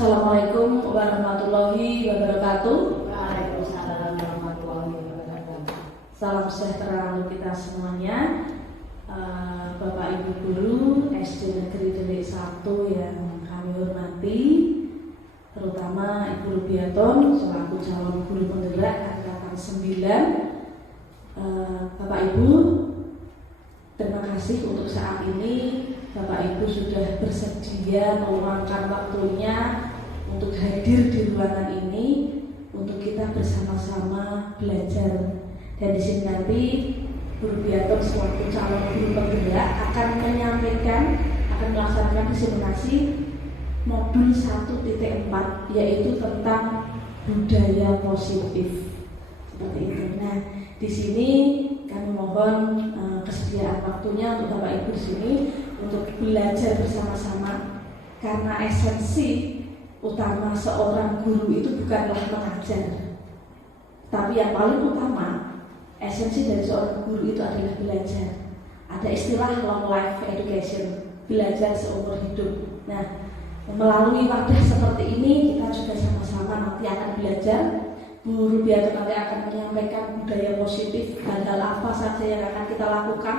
Assalamualaikum warahmatullahi wabarakatuh. Waalaikumsalam warahmatullahi wabarakatuh. Salam sejahtera untuk kita semuanya. Bapak Ibu Guru SD Negeri Delik 1 yang kami hormati, terutama Ibu Rubiaton selaku calon guru penggerak angkatan 9. Bapak Ibu, terima kasih untuk saat ini Bapak Ibu sudah bersedia meluangkan waktunya untuk hadir di ruangan ini untuk kita bersama-sama belajar. Dan di sini nanti Guru Biaton selaku calon guru penggerak akan melaksanakan diseminasi modul 1.4, yaitu tentang budaya positif. Seperti itu. Nah, di sini kami mohon kesediaan waktunya untuk Bapak Ibu di sini untuk belajar bersama-sama, karena esensi utama seorang guru itu bukanlah mengajar, tapi yang paling utama esensi dari seorang guru itu adalah belajar. Ada istilah long life education, belajar seumur hidup. Nah, melalui wadah seperti ini kita juga sama-sama nanti akan belajar. Bu Rubiaton nanti akan menyampaikan budaya positif, hal-hal apa saja yang akan kita lakukan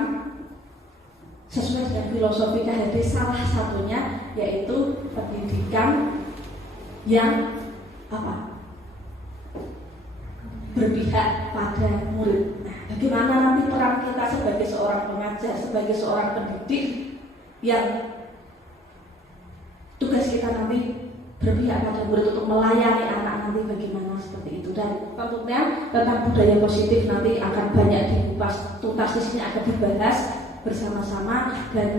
sesuai dengan filosofi KHD, salah satunya yaitu pendidikan yang berpihak pada murid. Nah, bagaimana nanti peran kita sebagai seorang pengajar, sebagai seorang pendidik yang tugas kita nanti berpihak pada murid untuk melayani anak nanti bagaimana seperti itu. Dan tentunya tentang budaya positif nanti akan banyak dikupas tuntas, di sini akan dibahas bersama-sama, dan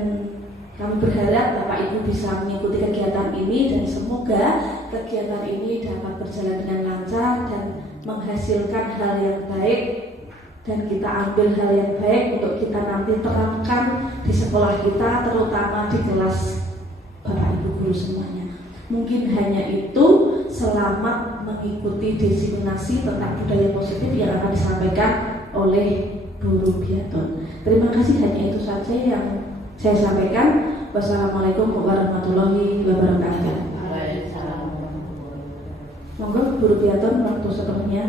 kami berharap Bapak Ibu bisa mengikuti kegiatan ini dan semoga kegiatan ini dapat berjalan dengan lancar dan menghasilkan hal yang baik, dan kita ambil hal yang baik untuk kita nanti terapkan di sekolah kita, terutama di kelas Bapak Ibu guru semuanya. Mungkin hanya itu. Selamat mengikuti diseminasi tentang budaya positif yang akan disampaikan oleh Bu Rubiaton. Terima kasih, hanya itu saja yang saya sampaikan. Wassalamualaikum warahmatullahi wabarakatuh. Monggo Bu Rubiaton waktu sepenuhnya.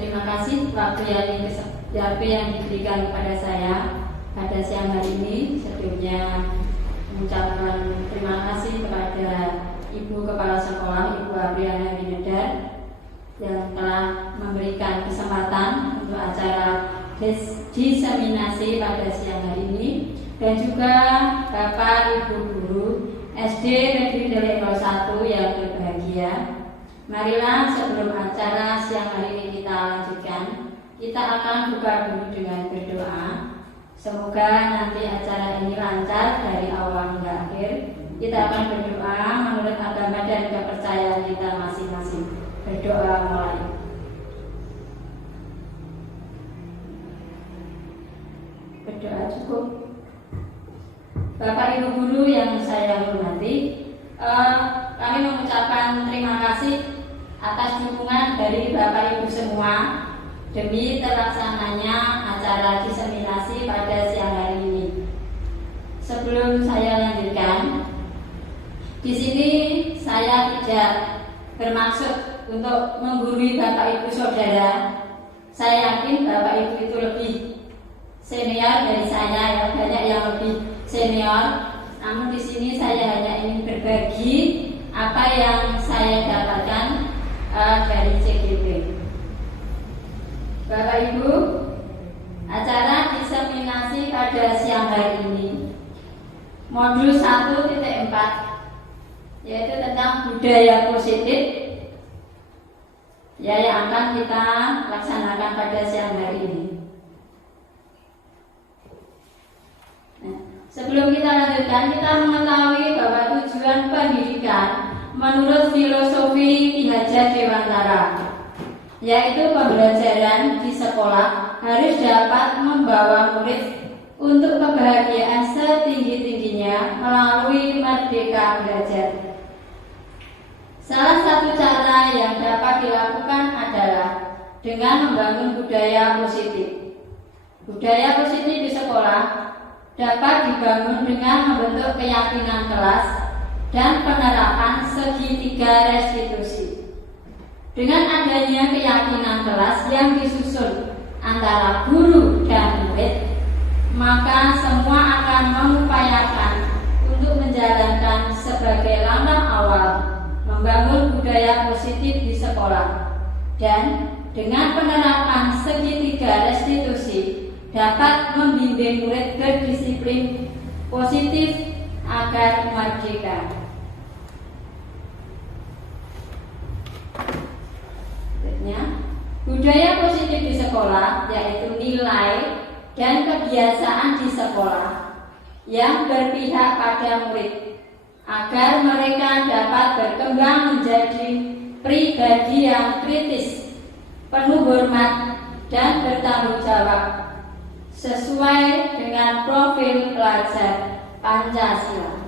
Terima kasih waktu yang diberikan kepada saya pada siang hari ini. Sebelumnya mengucapkan terima kasih kepada Ibu Kepala Sekolah, Ibu Apriana Winedar, yang telah memberikan kesempatan untuk acara diseminasi pada siang hari ini, dan juga Bapak Ibu Guru SD Negeri Delik 01 yang berbahagia. Marilah sebelum acara siang hari ini kita lanjutkan, kita akan buka dulu dengan berdoa. Semoga nanti acara ini lancar dari awal hingga akhir. Kita akan berdoa menurut agama dan kepercayaan kita masing-masing. Berdoa mulai. Berdoa cukup. Bapak Ibu Guru yang saya hormati, kami mengucapkan terima kasih atas dukungan dari Bapak Ibu semua demi terlaksananya acara diseminasi pada siang hari ini. Sebelum saya lanjutkan, di sini saya tidak bermaksud untuk menggurui Bapak Ibu Saudara. Saya yakin Bapak Ibu itu lebih senior dari saya, ya, banyak yang lebih senior. Namun di sini saya hanya ingin berbagi apa yang saya dapatkan dari CGP. Bapak Ibu, acara diseminasi pada siang hari ini modul 1.4, yaitu tentang budaya positif, ya, yang akan kita laksanakan pada siang hari ini. Nah, sebelum kita lanjutkan, kita mengetahui bahwa tujuan pendidikan menurut filosofi Ki Hajar Dewantara, yaitu pembelajaran di sekolah harus dapat membawa murid untuk kebahagiaan setinggi-tingginya melalui merdeka belajar. Salah satu cara yang dapat dilakukan adalah dengan membangun budaya positif. Budaya positif di sekolah dapat dibangun dengan membentuk keyakinan kelas dan penerapan segitiga restitusi. Dengan adanya keyakinan kelas yang disusun antara guru dan murid, maka semua akan mengupayakan untuk menjalankan sebagai langkah awal membangun budaya positif di sekolah. Dan dengan penerapan segitiga restitusi dapat membimbing murid berdisiplin positif agar merdeka. Budaya positif di sekolah yaitu nilai dan kebiasaan di sekolah yang berpihak pada murid agar mereka dapat berkembang menjadi pribadi yang kritis, penuh hormat dan bertanggung jawab sesuai dengan profil pelajar Pancasila.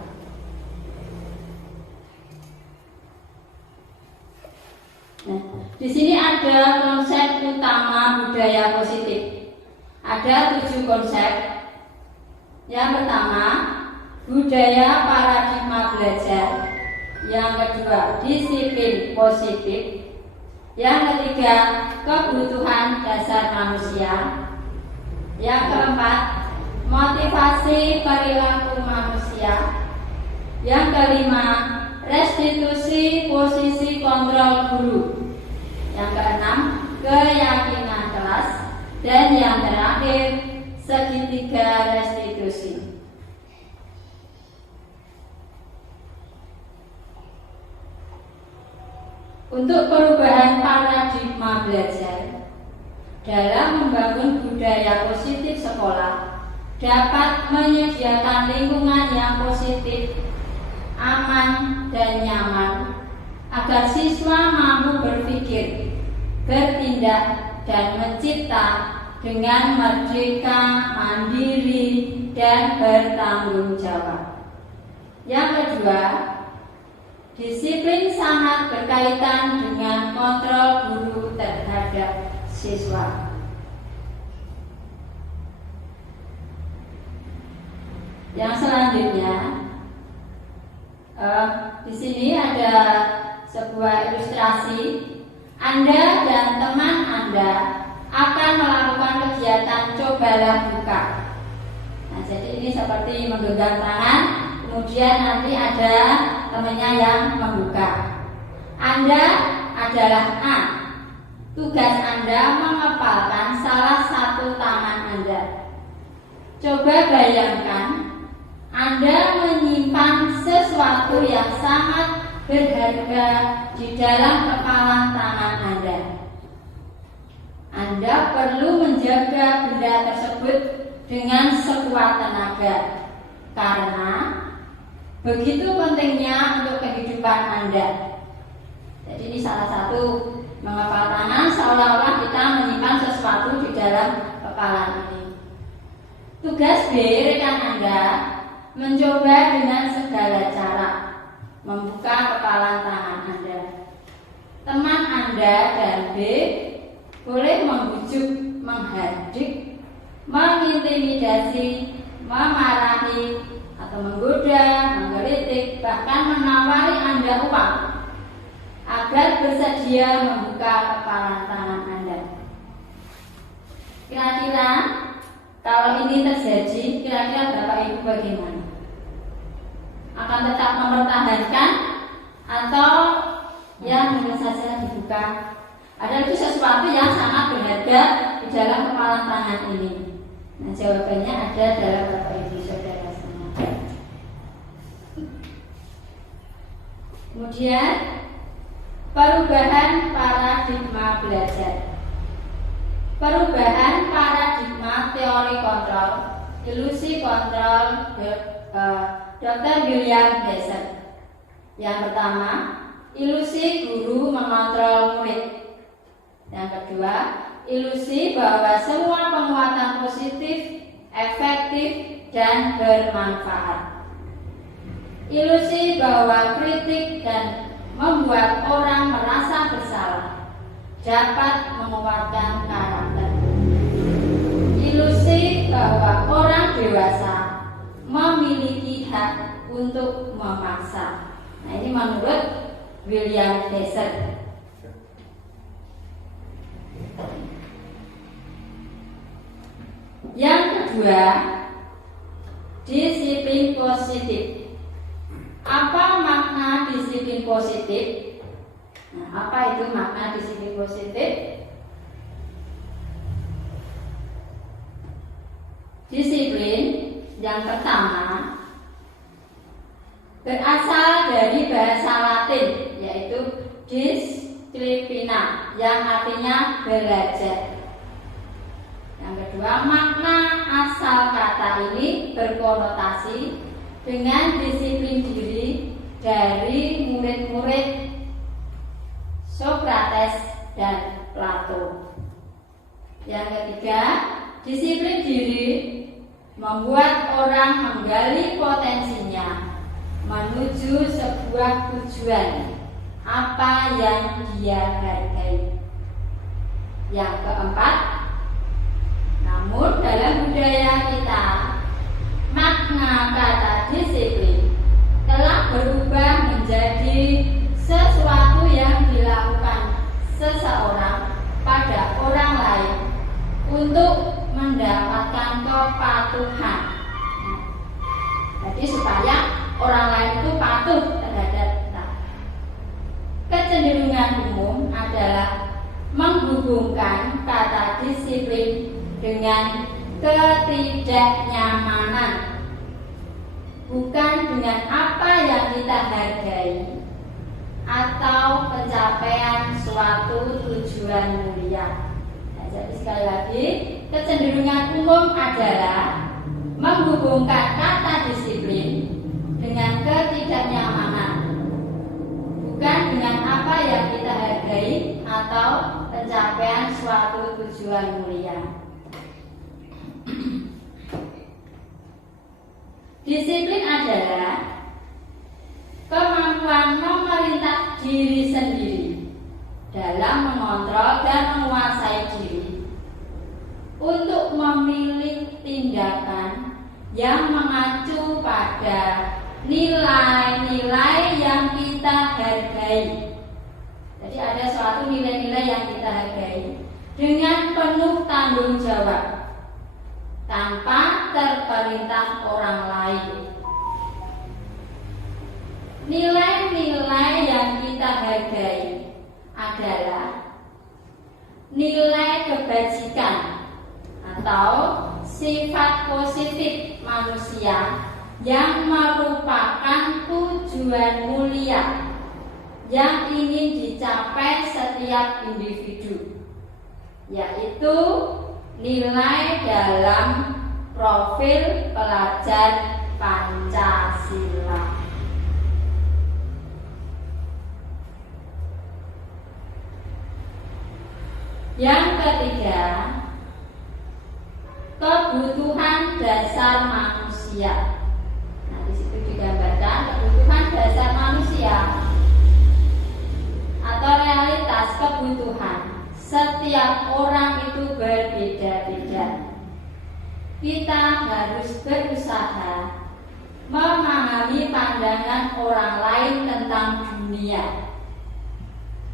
Nah, di sini ada konsep utama budaya positif. Ada 7 konsep. Yang pertama, budaya paradigma belajar. Yang kedua, disiplin positif. Yang ketiga, kebutuhan dasar manusia. Yang keempat, motivasi perilaku manusia. Yang kelima, restitusi posisi kontrol guru. Yang keenam, keyakinan kelas. Dan yang terakhir, segitiga restitusi. Untuk perubahan paradigma belajar dalam membangun budaya positif sekolah dapat menyediakan lingkungan yang positif, aman dan nyaman agar siswa mampu berpikir, bertindak dan mencipta dengan merdeka, mandiri dan bertanggung jawab. Yang kedua, disiplin sangat berkaitan dengan kontrol guru terhadap siswa. Yang selanjutnya, di sini ada sebuah ilustrasi. Anda dan teman Anda akan melakukan kegiatan cobalah buka. Nah, jadi ini seperti menggenggam tangan, kemudian nanti ada temannya yang membuka. Anda adalah A. Tugas Anda menghafalkan salah satu tangan Anda. Coba bayangkan Anda menyimpan sesuatu yang sangat berharga di dalam kepala tangan Anda. Anda perlu menjaga benda tersebut dengan sekuat tenaga karena begitu pentingnya untuk kehidupan Anda. Jadi ini salah satu menghafal tangan seolah-olah kita menyimpan sesuatu di dalam kepala ini. Tugas B rekan Anda mencoba dengan segala cara membuka kepala tangan Anda. Teman Anda dan B boleh membujuk, menghardik, mengintimidasi, memarahi, atau menggoda, menggelitik, bahkan menawari Anda uang agar bersedia membuka kepala tangan Anda. Kira-kira kalau ini terjadi, kira-kira Bapak Ibu bagaimana? Akan tetap mempertahankan atau yang mungkin saja dibuka? Ada itu sesuatu yang sangat berharga di dalam kepala tangan ini. Nah, jawabannya ada dalam Bapak Ibu Saudara semua. Kemudian perubahan paradigma belajar. Perubahan paradigma teori kontrol, ilusi kontrol, Dr. William Besser. Yang pertama, ilusi guru mengontrol murid. Yang kedua, ilusi bahwa semua penguatan positif, efektif, dan bermanfaat. Ilusi bahwa kritik dan membuat orang merasa bersalah dapat menguatkan karakter. Ilusi dewasa memiliki hak untuk memaksa. Nah, ini menurut William Hesser. Yang kedua, disiplin positif. Apa makna disiplin positif? Nah, apa itu makna disiplin positif? Disiplin yang pertama berasal dari bahasa Latin, yaitu disciplina, yang artinya belajar. Yang kedua, makna asal kata ini berkonotasi dengan disiplin diri dari murid-murid Socrates dan Plato. Yang ketiga, disiplin diri membuat orang menggali potensinya menuju sebuah tujuan apa yang dia hargai. Yang keempat, namun dalam budaya kita, makna kata disiplin telah berubah menjadi sesuatu yang dilakukan seseorang pada orang lain untuk mendapatkan kepatuhan. Jadi supaya orang lain itu patuh terhadap kita. Kecenderungan umum adalah menghubungkan kata disiplin dengan ketidaknyamanan, bukan dengan apa yang kita hargai atau pencapaian suatu tujuan mulia. Nah, jadi sekali lagi, kecenderungan umum adalah menghubungkan kata disiplin dengan ketidaknyamanan, bukan dengan apa yang kita hargai atau pencapaian suatu tujuan mulia. Disiplin adalah kemampuan memerintah diri sendiri dalam mengontrol dan menguasai diri untuk memilih tindakan yang mengacu pada nilai-nilai yang kita hargai. Jadi ada suatu nilai-nilai yang kita hargai dengan penuh tanggung jawab tanpa terperintah orang lain. Nilai-nilai yang kita hargai adalah nilai kebajikan atau sifat positif manusia yang merupakan tujuan mulia yang ingin dicapai setiap individu, yaitu nilai dalam profil pelajar Pancasila. Yang ketiga, kebutuhan dasar manusia. Nah, di situ digambarkan kebutuhan dasar manusia atau realitas kebutuhan. Setiap orang itu berbeda-beda. Kita harus berusaha memahami pandangan orang lain tentang dunia.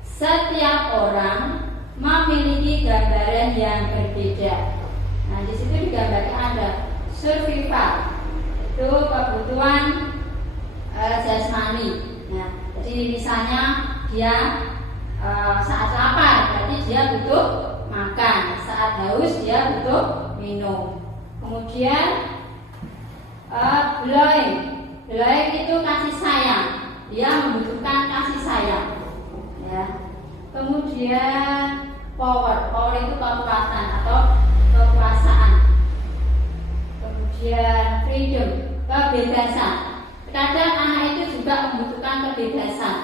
Setiap orang memiliki gambaran yang berbeda. Nah, di situ digambarkan ada survival, itu kebutuhan jasmani. Nah, jadi misalnya dia saat lapar, berarti dia butuh makan. Saat haus, dia butuh minum. Kemudian belowing itu kasih sayang, dia membutuhkan kasih sayang. Ya. Kemudian power itu kekuatan atau kekuasaan. Kemudian freedom, kebebasan. Kadang anak itu juga membutuhkan kebebasan.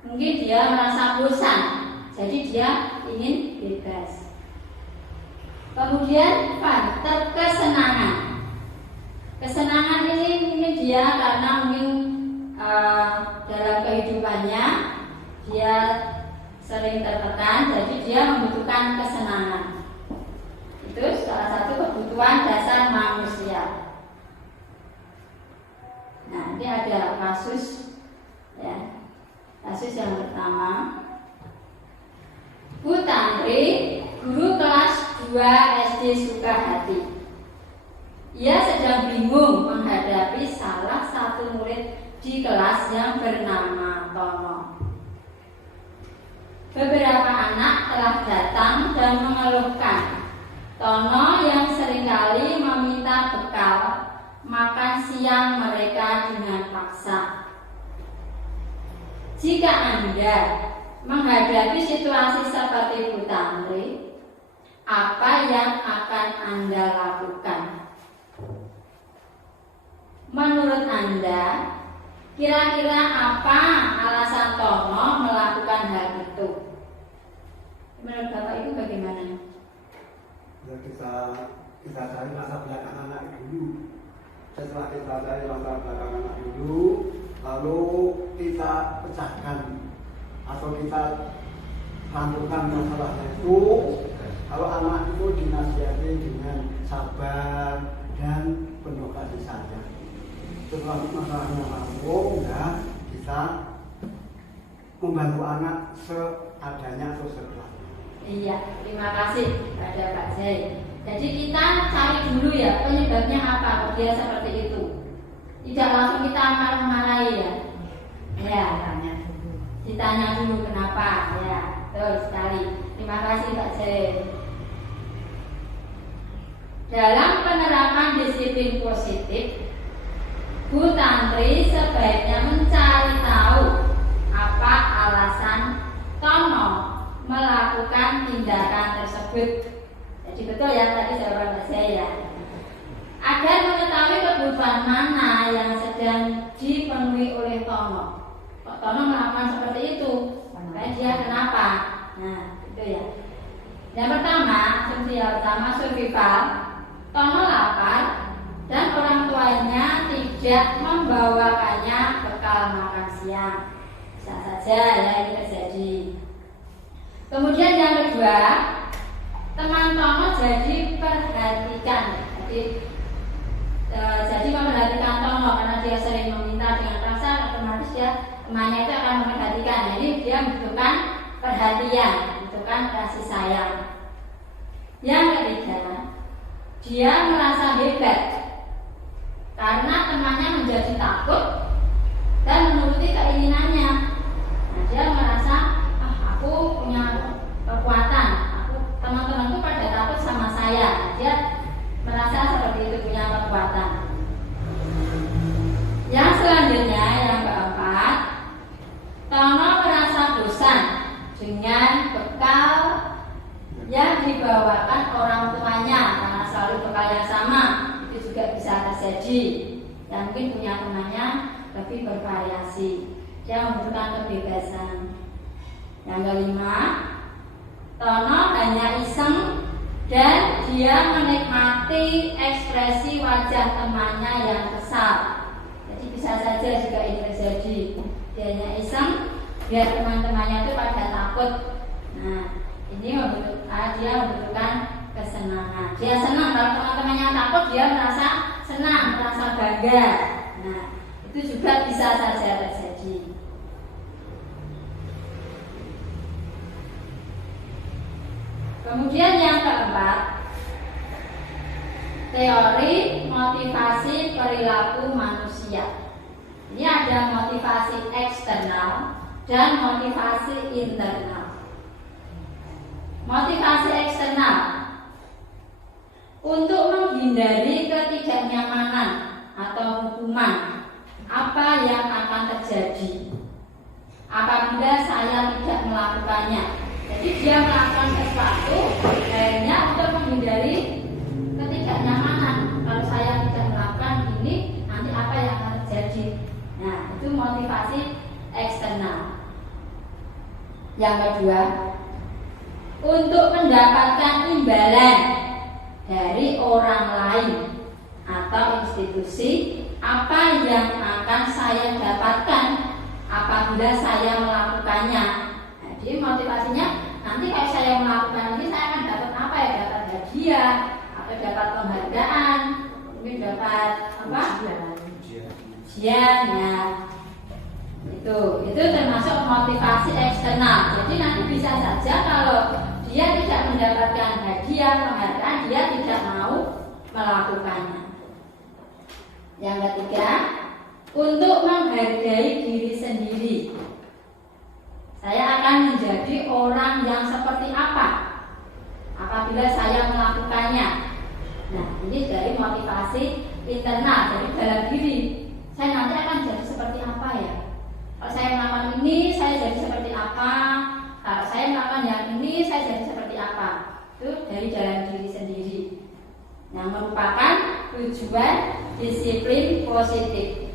Mungkin dia merasa bosan, jadi dia ingin bebas. Kemudian kesenangan. Kesenangan ini dia karena mungkin dalam kehidupannya dia sering tertekan, jadi dia membutuhkan kesenangan. Itu salah satu kebutuhan dasar manusia. Bu Tantri, guru kelas 2 SD Sukahati. Ia sedang bingung menghadapi salah satu murid di kelas yang bernama Tono. Beberapa anak telah datang dan mengeluhkan Tono yang seringkali meminta bekal makan siang mereka dengan paksa. Jika Anda menghadapi situasi seperti Bu Tantri, apa yang akan Anda lakukan? Menurut Anda, kira-kira apa alasan Tono melakukan hal itu? Menurut Bapak itu bagaimana? Ya, kita cari latar belakang anak dulu. Setelah kita cari latar belakang anak dulu, lalu kita pecahkan atau kita rangkukan masalahnya itu. Kalau anak itu dinasihati dengan sabar dan penuh kasih sayang. Setelah masalahnya rampung, ya kita membantu anak seadanya atau sekuatnya. Iya, terima kasih pada Pak Zai. Jadi kita cari dulu ya penyebabnya apa kok dia seperti itu. Tidak langsung kita marah-marahi ya. Ya, ditanya dulu kenapa. Ya, betul sekali. Terima kasih Pak Zai. Dalam penerapan disiplin positif, Bu Tantri sebaiknya mencari tahu apa alasan Tono melakukan tindakan tersebut. Jadi betul ya tadi jawaban saya. Agar mengetahui kebutuhan mana yang sedang dipenuhi oleh Tono. Kok Tono melakukan seperti itu? Makanya dia kenapa? Nah, itu ya. Yang pertama, asumsi yang pertama survival. Tono lapar dan orang tuanya tidak membawakannya bekal makan siang. Bisa saja ya ini terjadi. Kemudian yang kedua, teman Tono jadi perhatikan. Jadi memperhatikan Tono karena dia sering meminta dengan paksa, otomatis dia temannya itu akan memperhatikan. Jadi dia membutuhkan perhatian, membutuhkan kasih sayang. Yang ketiga, dia merasa hebat karena temannya menjadi takut dan menuruti keinginannya. Nah, dia merasa, aku punya kekuatan, teman-temanku pada takut sama saya. Dia merasa seperti itu, punya kekuatan. Yang selanjutnya, yang keempat, Tono merasa bosan dengan bekal yang dibawakan orang tuanya karena selalu bekal yang sama. Itu juga bisa terjadi. Yang mungkin punya temannya lebih bervariasi. Dia membutuhkan kebebasan. Yang kelima, Tono hanya iseng dan dia menikmati ekspresi wajah temannya yang kesal. Jadi bisa saja juga ini terjadi. Dia hanya iseng biar teman-temannya itu pada takut. Nah, ini dia membutuhkan kesenangan. Dia senang kalau teman-temannya takut, dia merasa senang, merasa bangga. Nah, itu juga bisa saja terjadi. Kemudian yang keempat, teori motivasi perilaku manusia. Ini ada motivasi eksternal dan motivasi internal. Motivasi eksternal untuk menghindari ketidaknyamanan atau hukuman apa yang akan terjadi apabila saya tidak melakukannya. Jadi dia melakukan sesuatu akhirnya untuk menghindari ketidaknyamanan. Kalau saya tidak melakukan ini, nanti apa yang akan terjadi? Nah, itu motivasi eksternal. Yang kedua, untuk mendapatkan imbalan dari orang lain atau institusi apa yang akan saya dapatkan apabila saya melakukannya. Jadi motivasinya nanti kalau saya melakukan ini saya akan dapat apa ya? Dapat hadiah atau dapat penghargaan, mungkin dapat apa? Ujian ya. Itu termasuk motivasi eksternal. Jadi nanti bisa saja kalau dia tidak mendapatkan hadiah, penghargaan, dia tidak mau melakukannya. Yang ketiga, untuk menghargai diri sendiri. Saya akan menjadi orang yang seperti apa apabila saya melakukannya. Nah, ini dari motivasi internal, dari dalam diri. Saya nanti akan jadi seperti apa ya? Kalau saya melakukan ini, saya jadi seperti apa? Kalau saya melakukan yang ini, saya jadi seperti apa? Itu dari dalam diri sendiri. Yang merupakan tujuan disiplin positif.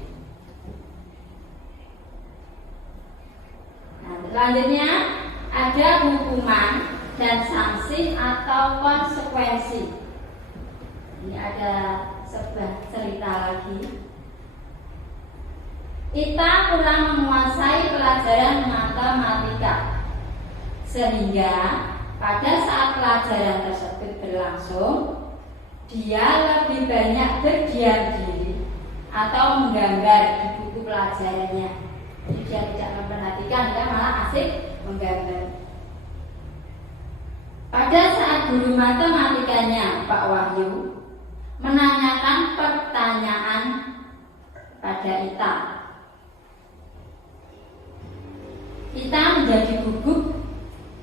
Nah, selanjutnya ada hukuman dan sanksi atau konsekuensi. Ini ada sebuah cerita lagi. Kita kurang menguasai pelajaran matematika, sehingga pada saat pelajaran tersebut berlangsung, dia lebih banyak berdiam diri atau menggambar di buku pelajarannya. Jadi dia tidak memperhatikan, dia malah asik menggambar. Pada saat guru matematikanya, Pak Wahyu, menanyakan pertanyaan pada Ita menjadi gugup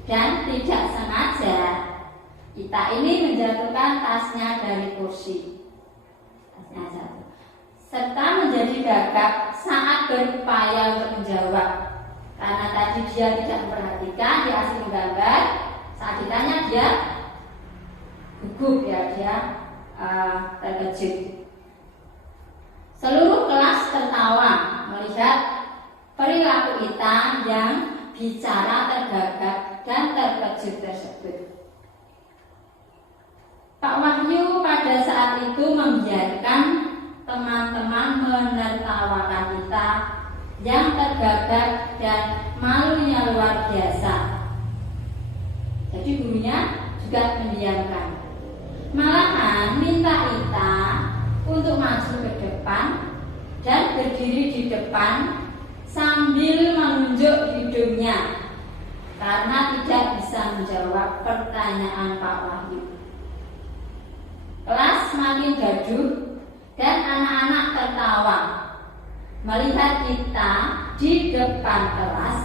dan tidak sengaja Ita ini menjatuhkan tasnya dari kursi. Tasnya jatuh. Serta menjadi gagap saat berupaya untuk menjawab. Karena tadi dia tidak memperhatikan, dia asik menggambar. Saat ditanya dia gugup ya, dia terkejut. Seluruh kelas tertawa melihat perilaku Ita yang bicara tergagap dan terkejut tersebut. Pak Wahyu pada saat itu membiarkan teman-teman menertawakan Ita yang tergagap dan malunya luar biasa. Jadi gurunya juga mendiamkan. Malahan minta Ita untuk maju ke depan dan berdiri di depan sambil menunjuk hidungnya karena tidak bisa menjawab pertanyaan Pak Wahyu. Kelas makin gaduh dan anak-anak tertawa melihat Ita di depan kelas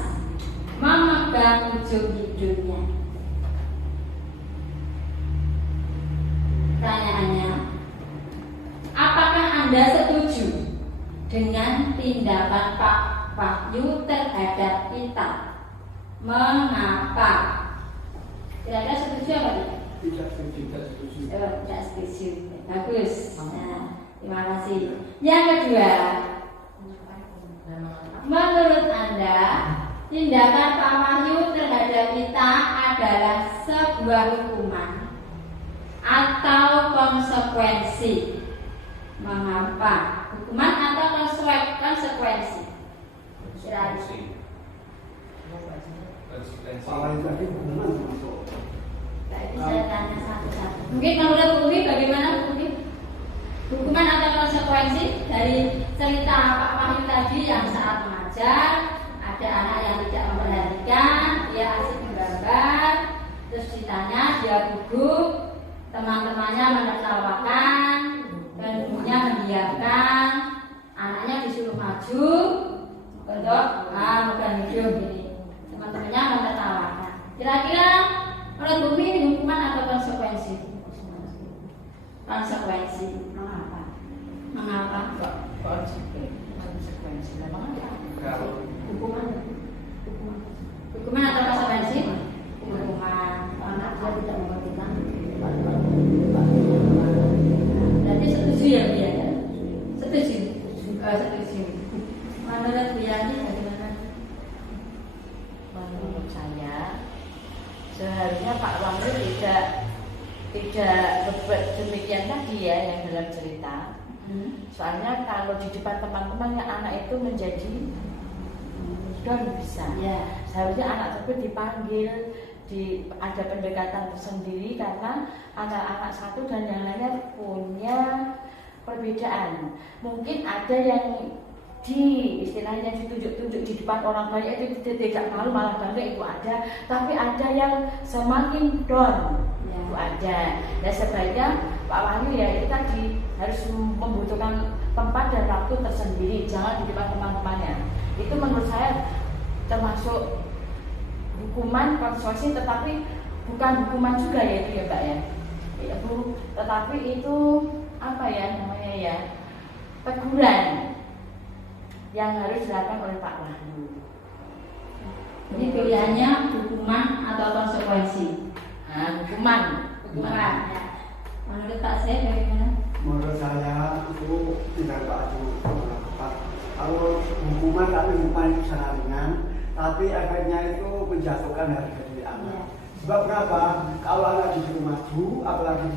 memegang ujung hidungnya. Pertanyaannya, apakah Anda setuju dengan tindakan Pak Wahyu terhadap Ita? Mengapa? Kira-kira setuju apa tidak? Tidak setuju, tidak setuju. Tidak setuju. Bagus. Nah, terima kasih. Yang kedua, menurut Anda, tindakan Pak Wahyu terhadap Ita adalah sebuah hukuman atau konsekuensi? Mengapa? Hukuman atau konsekuensi? Salah itu tadi hukuman termasuk. Jadi saya tanya satu-satu. Mungkin menurut Bumi bagaimana Bumi? Hukuman atau konsekuensi dari cerita Pak Wahyu tadi yang saat mengajar ada anak yang tidak memperhatikan, dia asik menggambar, terus ditanya dia gugup, teman-temannya menertawakan, dan gurunya mendiamkan, anaknya disuruh maju untuk memegang hidung gini, teman-temannya menertawakan. Kira-kira menurut Bumi ini hukuman atau konsekuensi? Konsekuensi. Mengapa? Mengapa? Konsekuensi. Mengapa? Hukuman atau konsekuensi? Hukuman. Karena dia tidak memperhatikan. Berarti setuju ya dia? Setuju. Setuju. Menurut Bu Yani bagaimana? Menurut saya seharusnya Pak Wahyu tidak berbuat demikian tadi ya yang dalam cerita. Soalnya kalau di depan teman-temannya anak itu menjadi don bisa. Ya. Seharusnya anak tersebut dipanggil, ada pendekatan tersendiri karena anak-anak satu dan yang lainnya punya perbedaan. Mungkin ada yang istilahnya ditunjuk-tunjuk di depan orang banyak itu tidak malu, malah bangga, itu ada. Tapi ada yang semakin down, Ya. itu ada. Dan sebaiknya Pak Wahyu ya itu tadi harus membutuhkan tempat dan waktu tersendiri, jangan di depan teman-temannya. Itu menurut saya termasuk hukuman persuasi, tetapi bukan hukuman juga ya itu ya Mbak ya. Ya Bu, tetapi itu apa ya namanya ya, teguran yang harus dilakukan oleh Pak Wahyu. Ini pilihannya hukuman atau konsekuensi. Nah, hukuman. Hukuman. Ya. Menurut Pak Syed bagaimana? Menurut saya itu tidak bagus. Kalau hukuman, tapi hukuman itu sangat ringan, tapi efeknya itu menjatuhkan harga diri anak. Sebab kenapa? Kalau anak disuruh maju, apalagi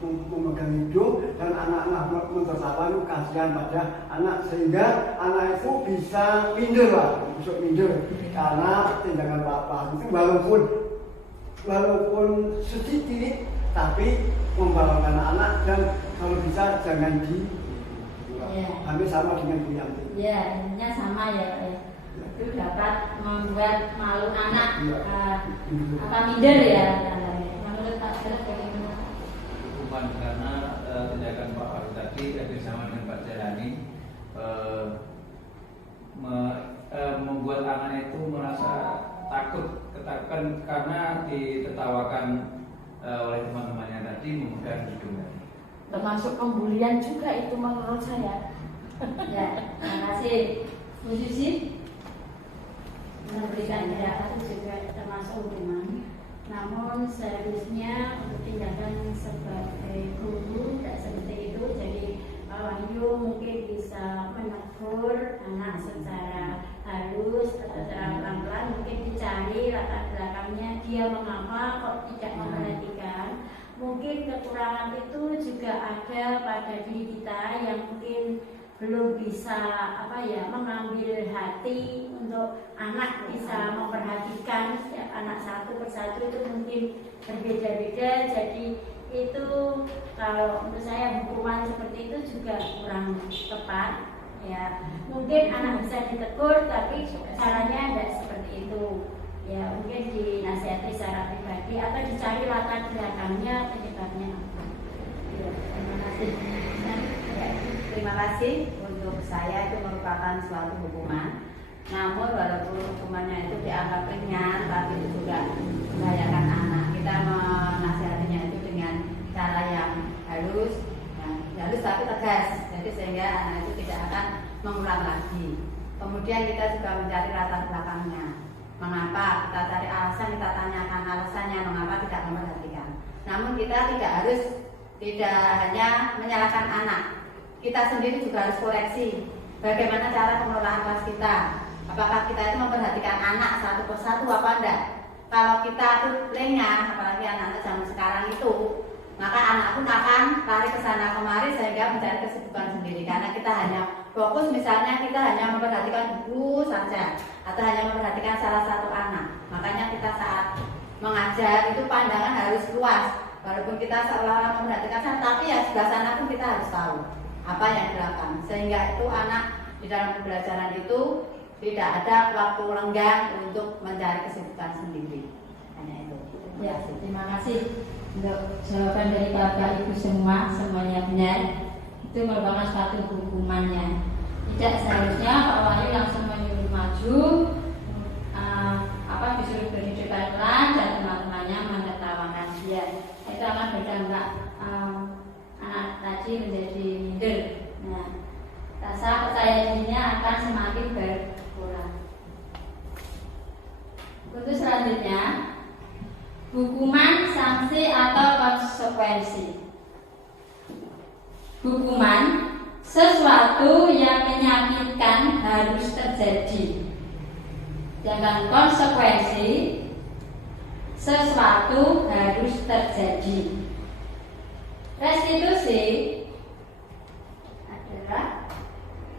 memegang hidup, dan anak-anak tertawa itu kasihan pada anak, sehingga anak itu bisa minder lah, bisa minder karena tindakan bapak itu walaupun sedikit, tapi membawakan anak, dan kalau bisa jangan hampir sama dengan Bu Yanti. Ya, intinya sama ya Pak ya. Itu dapat membuat malu anak, apa minder ya. Menurut Pak Syed bagaimana? Hukuman karena tindakan Pak Wahyu tadi bersama dengan Pak Jalani membuat anak itu merasa ketakutan karena ditertawakan oleh teman-temannya tadi, memegang hidung. Termasuk pembulian juga itu menurut saya. Ya, terima kasih. Bu Susi memberikan pendapat juga termasuk hukuman. Namun seharusnya untuk tindakan sebagai guru tidak seperti itu. Jadi Pak Wahyu mungkin bisa menegur anak secara halus atau secara pelan-pelan, mungkin dicari latar belakangnya dia mengapa kok tidak memperhatikan. Mungkin kekurangan itu juga ada pada diri kita yang mungkin belum bisa mengambil hati untuk anak bisa memperhatikan setiap anak satu persatu, itu mungkin berbeda-beda. Jadi itu kalau menurut saya hukuman seperti itu juga kurang tepat ya. Mungkin anak bisa ditegur tapi caranya tidak seperti itu ya, mungkin dinasihati secara pribadi atau dicari latar belakangnya penyebabnya apa. Ya, terima kasih. Ya, terima kasih. Untuk saya itu merupakan suatu hukuman. Namun walaupun hukumannya itu dianggap ringan, tapi itu juga membahayakan anak. Kita menasihatinya itu dengan cara yang halus tapi tegas. Jadi sehingga anak itu tidak akan mengulang lagi. Kemudian kita juga mencari latar belakangnya. Mengapa kita cari alasan, kita tanyakan alasannya mengapa tidak memperhatikan. Namun kita tidak hanya menyalahkan anak, kita sendiri juga harus koreksi bagaimana cara pengelolaan kelas kita. Apakah kita itu memperhatikan anak satu persatu apa enggak? Kalau kita tuh lengah, apalagi anak-anak zaman sekarang itu, maka anak pun akan lari ke sana kemari sehingga mencari kesibukan sendiri. Karena kita hanya fokus, misalnya kita hanya memperhatikan buku saja atau hanya memperhatikan salah satu anak. Makanya kita saat mengajar itu pandangan harus luas. Walaupun kita seolah-olah memperhatikan sana, tapi ya sebelah sana pun kita harus tahu apa yang dilakukan. Sehingga itu anak di dalam pembelajaran itu tidak ada waktu lenggang untuk mencari kesibukan sendiri. Hanya itu. Ya, terima kasih untuk jawaban dari Bapak Ibu semuanya benar. Itu merupakan suatu hukumannya. Tidak seharusnya Pak Wahyu langsung menyuruh maju, disuruh berdiri depan kelas dan teman-temannya menertawakan dia. Itu akan berdampak anak tadi menjadi minder. Nah, rasa percaya dirinya akan semakin berkurang. Untuk selanjutnya, hukuman, sanksi atau konsekuensi. Hukuman, sesuatu yang menyakitkan harus terjadi. Sedangkan konsekuensi, sesuatu harus terjadi.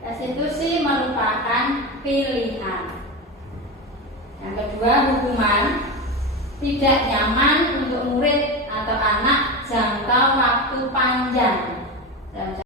Restitusi merupakan pilihan. Yang kedua, hukuman tidak nyaman untuk murid atau anak jangka waktu panjang.